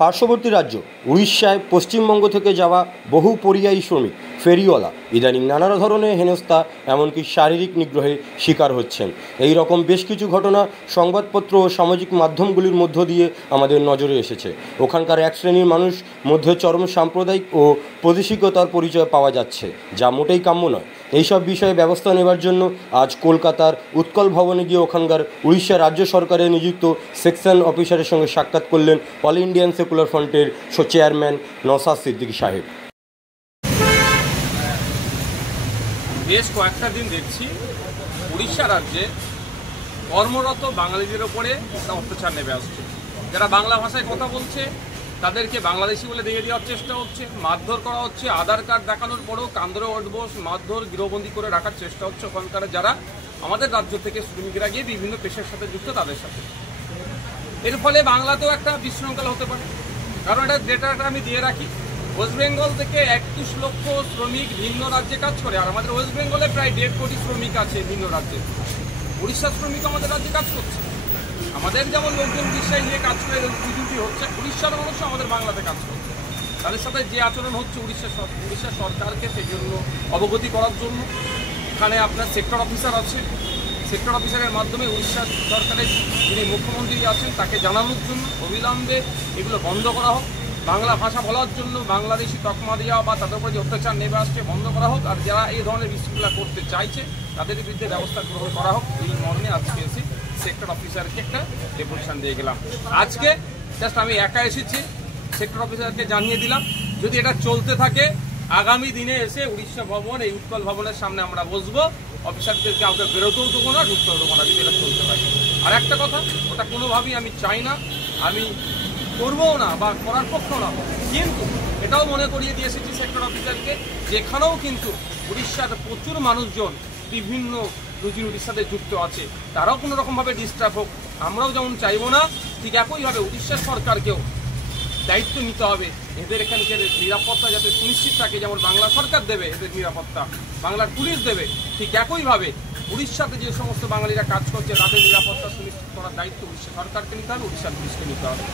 পার্শ্ববর্তী রাজ্য উড়িষ্যায় পশ্চিমবঙ্গ থেকে যাওয়া বহু পরিযায়ী শ্রমিক ফেরিওয়ালা ইদানিং নানা ধরনের হেনস্থা এমনকি শারীরিক নিগ্রহের শিকার হচ্ছেন। এই রকম বেশ কিছু ঘটনা সংবাদপত্র ও সামাজিক মাধ্যমগুলির মধ্য দিয়ে আমাদের নজরে এসেছে। ওখানকার এক শ্রেণীর মানুষ মধ্যে চরম সাম্প্রদায়িক ও প্রাদেশিকতার পরিচয় পাওয়া যাচ্ছে, যা মোটেই কাম্য নয়। এইসব বিষয়ে ব্যবস্থা নেবার জন্য আজ কলকাতার উৎকল ভবনে গিয়ে ওখানকার উড়িষ্যা রাজ্য সরকারে নিযুক্ত সেকশন অফিসারের সঙ্গে সাক্ষাৎ করলেন অল ইন্ডিয়ান সেকুলার ফ্রন্টের চেয়ারম্যান নওশাদ সিদ্দিকী সাহেব। বেশ কয়েকটা দিন দেখছি উড়িষ্যা রাজ্যে কর্মরত বাঙালিদের ওপরে একটা অত্যাচার নেমে আসছে। যারা বাংলা ভাষায় কথা বলছে তাদেরকে বাংলাদেশি বলে দিয়ে দেওয়ার চেষ্টা হচ্ছে, মারধর করা হচ্ছে, আধার কার্ড দেখানোর পরেও কান্দরে উঠবো, মারধর গৃহবন্দী করে রাখার চেষ্টা হচ্ছে ওখানকার যারা আমাদের রাজ্য থেকে শ্রমিকরা গিয়ে বিভিন্ন পেশার সাথে যুক্ত তাদের সাথে। এর ফলে বাংলাতেও একটা বিশৃঙ্খলা হতে পারে। কারণ এটা ডেটাটা আমি দিয়ে রাখি, ওয়েস্ট বেঙ্গল থেকে 31 লক্ষ শ্রমিক ভিন্ন রাজ্যে কাজ করে, আর আমাদের ওয়েস্ট বেঙ্গলে প্রায় 1.5 কোটি শ্রমিক আছে ভিন্ন রাজ্যে। উড়িষ্যার শ্রমিক আমাদের রাজ্যে কাজ করছে। আমাদের যেমন লোকজন উড়িষ্যায় নিয়ে কাজ করে ডিউটি হচ্ছে, উড়িষ্যার মানুষ আমাদের বাংলাতে কাজ করছে। তাদের সাথে যে আচরণ হচ্ছে উড়িষ্যা সরকারকে সেই জন্য অবগতি করার জন্য এখানে আপনার সেক্টর অফিসার আছে, সেক্টর অফিসারের মাধ্যমে উড়িষ্যা সরকারের যিনি মুখ্যমন্ত্রী আছেন তাকে জানানোর জন্য অবিলম্বে এগুলো বন্ধ করা হোক। বাংলা ভাষা বলার জন্য বাংলাদেশি তকমা দেওয়া বা তাদের উপরে যে অত্যাচার নেমে আসছে বন্ধ করা হোক, আর যারা এই ধরনের বিশৃঙ্খলা করতে চাইছে তাদের বিরুদ্ধে ব্যবস্থা গ্রহণ করা হোক। এই মর্মে আজকে এসে সেক্টর অফিসারকে একটা ডেপুটেশন দিয়ে গেলাম। আজকে জাস্ট আমি একা এসেছি, সেক্টর অফিসারকে জানিয়ে দিলাম যদি এটা চলতে থাকে আগামী দিনে এসে উড়িষ্যা ভবন, এই উৎকল ভবনের সামনে আমরা বসবো, অফিসারদের কাউকে বেরোতেও দেবো না, ঢুকতেও দেবো না যদি এটা চলতে থাকে। আর একটা কথা, ওটা কোনোভাবেই আমি চাই না, আমি করবও না বা করার পক্ষেও না, কিন্তু এটাও মনে করিয়ে দিয়ে এসেছি সেক্টর অফিসারকে যেখানেও কিন্তু উড়িষ্যার প্রচুর মানুষজন বিভিন্ন রুজি রুটির সাথে যুক্ত আছে, তারাও কোনো রকমভাবে ডিস্টার্ব হোক আমরাও যেমন চাইবো না, ঠিক একইভাবে উড়িষ্যা সরকারকেও দায়িত্ব নিতে হবে এদের এখানকার নিরাপত্তা যাতে সুনিশ্চিত থাকে। যেমন বাংলা সরকার দেবে এদের নিরাপত্তা, বাংলার পুলিশ দেবে, ঠিক একইভাবে উড়িষ্যাতে যে সমস্ত বাঙালিরা কাজ করছে তাদের নিরাপত্তা সুনিশ্চিত করার দায়িত্ব উড়িষ্যা সরকারকে নিতে হবে, উড়িষ্যার পুলিশকে নিতে হবে।